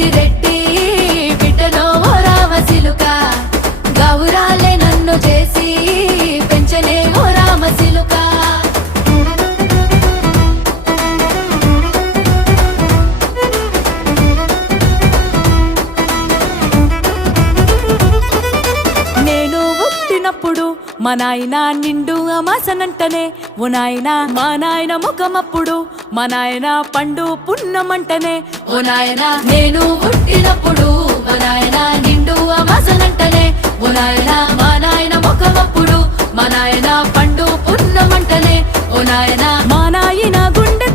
పెద్దిరెడ్డి బిడ్డలో ఓ రామసిలుక గౌరాలే నన్ను చేసి పెంచనే ఓ రామసిలుక నేను పుట్టినప్పుడు మా నాయన నిండు అమాసనంటనే ఓ నాయన మా నాయన ముఖమప్పుడు మా నాయన పండు పున్నమంటనే ఓ నాయన నేను పుట్టినప్పుడు మా నాయన నిండు అమాసనంటనే ఓ నాయన మా నాయన ముఖమప్పుడు మా నాయన పండు పున్నమంటనే ఓ నాయన మా నాయన గుండె